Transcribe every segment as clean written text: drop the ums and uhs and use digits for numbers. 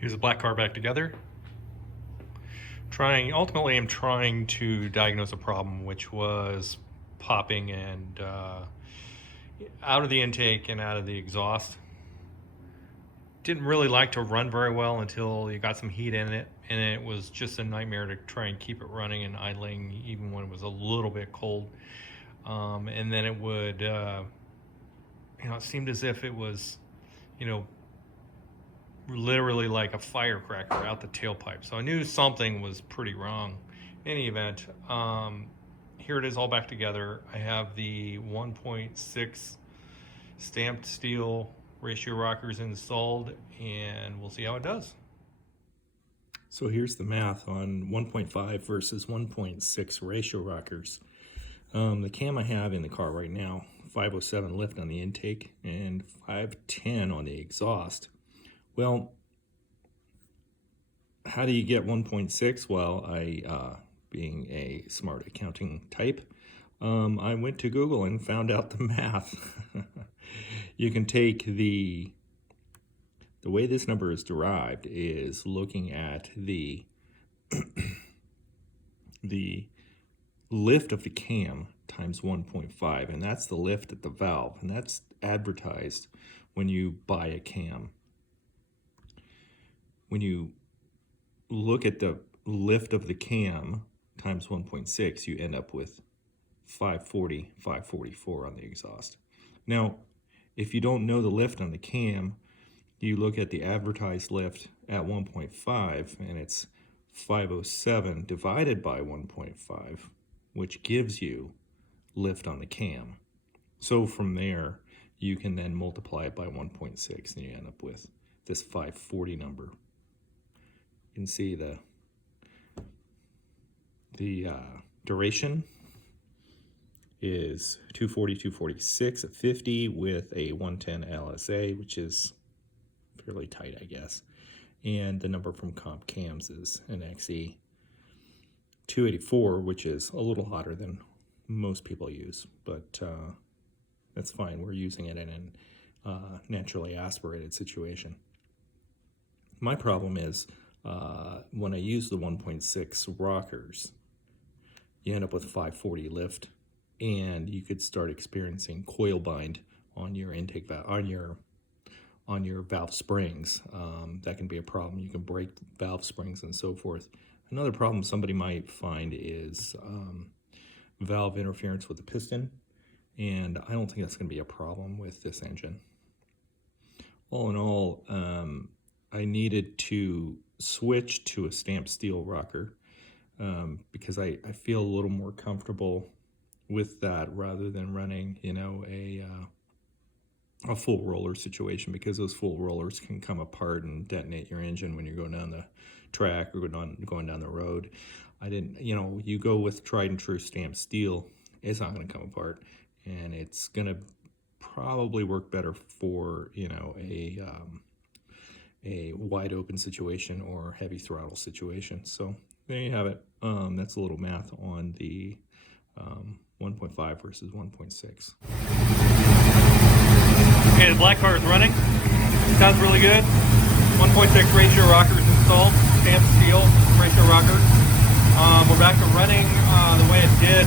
Here's the black car back together. Ultimately, I'm trying to diagnose a problem, which was popping and out of the intake and out of the exhaust. Didn't really like to run very well until you got some heat in it, and it was just a nightmare to try and keep it running and idling even when it was a little bit cold. And then it would, it seemed as if it was, literally like a firecracker out the tailpipe. So I knew something was pretty wrong. In any event, here it is all back together. I have the 1.6 stamped steel ratio rockers installed, and we'll see how it does. So here's the math on 1.5 versus 1.6 ratio rockers. The cam I have in the car right now, 507 lift on the intake and 510 on the exhaust. Well, how do you get 1.6? Well, being a smart accounting type, I went to Google and found out the math. You can take the way this number is derived is looking at the lift of the cam times 1.5, and that's the lift at the valve, and that's advertised when you buy a cam. When you look at the lift of the cam times 1.6, you end up with 540, 544 on the exhaust. Now, if you don't know the lift on the cam, you look at the advertised lift at 1.5, and it's 507 divided by 1.5, which gives you lift on the cam. So from there, you can then multiply it by 1.6, and you end up with this 540 number. You can see the duration is 240, 246 at 50 with a 110 LSA, which is fairly tight, I guess. And the number from Comp Cams is an XE 284, which is a little hotter than most people use, but that's fine. We're using it in a naturally aspirated situation. My problem is when I use the 1.6 rockers, you end up with 540 lift, and you could start experiencing coil bind on your intake valve, on your valve springs. That can be a problem. You can break valve springs and so forth. Another problem somebody might find is valve interference with the piston, and I don't think that's going to be a problem with this engine. All in all, I needed to switch to a stamped steel rocker because I feel a little more comfortable with that rather than running, a full roller situation, because those full rollers can come apart and detonate your engine when you're going down the track or going down the road. You go with tried and true stamped steel, it's not going to come apart, and it's going to probably work better for a wide open situation or heavy throttle situation. So there you have it. That's a little math on the 1.5 versus 1.6. Okay, the black car is running. Sounds really good. 1.6 ratio rockers installed, stamped steel ratio rockers. We're back to running the way it did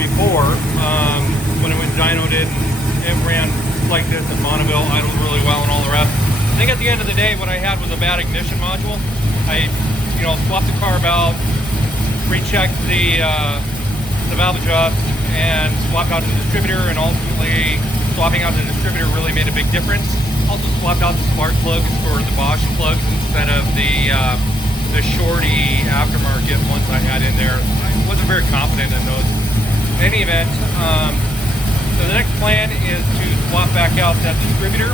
before. When it went dynoed in, it ran like this in Bonneville, idled really well, and all the rest. I think at the end of the day, what I had was a bad ignition module. I, swapped the carb out, rechecked the valve adjust, and swapped out the distributor, and ultimately swapping out the distributor really made a big difference. Also swapped out the spark plugs for the Bosch plugs instead of the shorty aftermarket ones I had in there. I wasn't very confident in those. In any event, so the next plan is to swap back out that distributor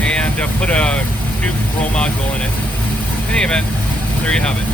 and put a new control module in it. In any event, there you have it.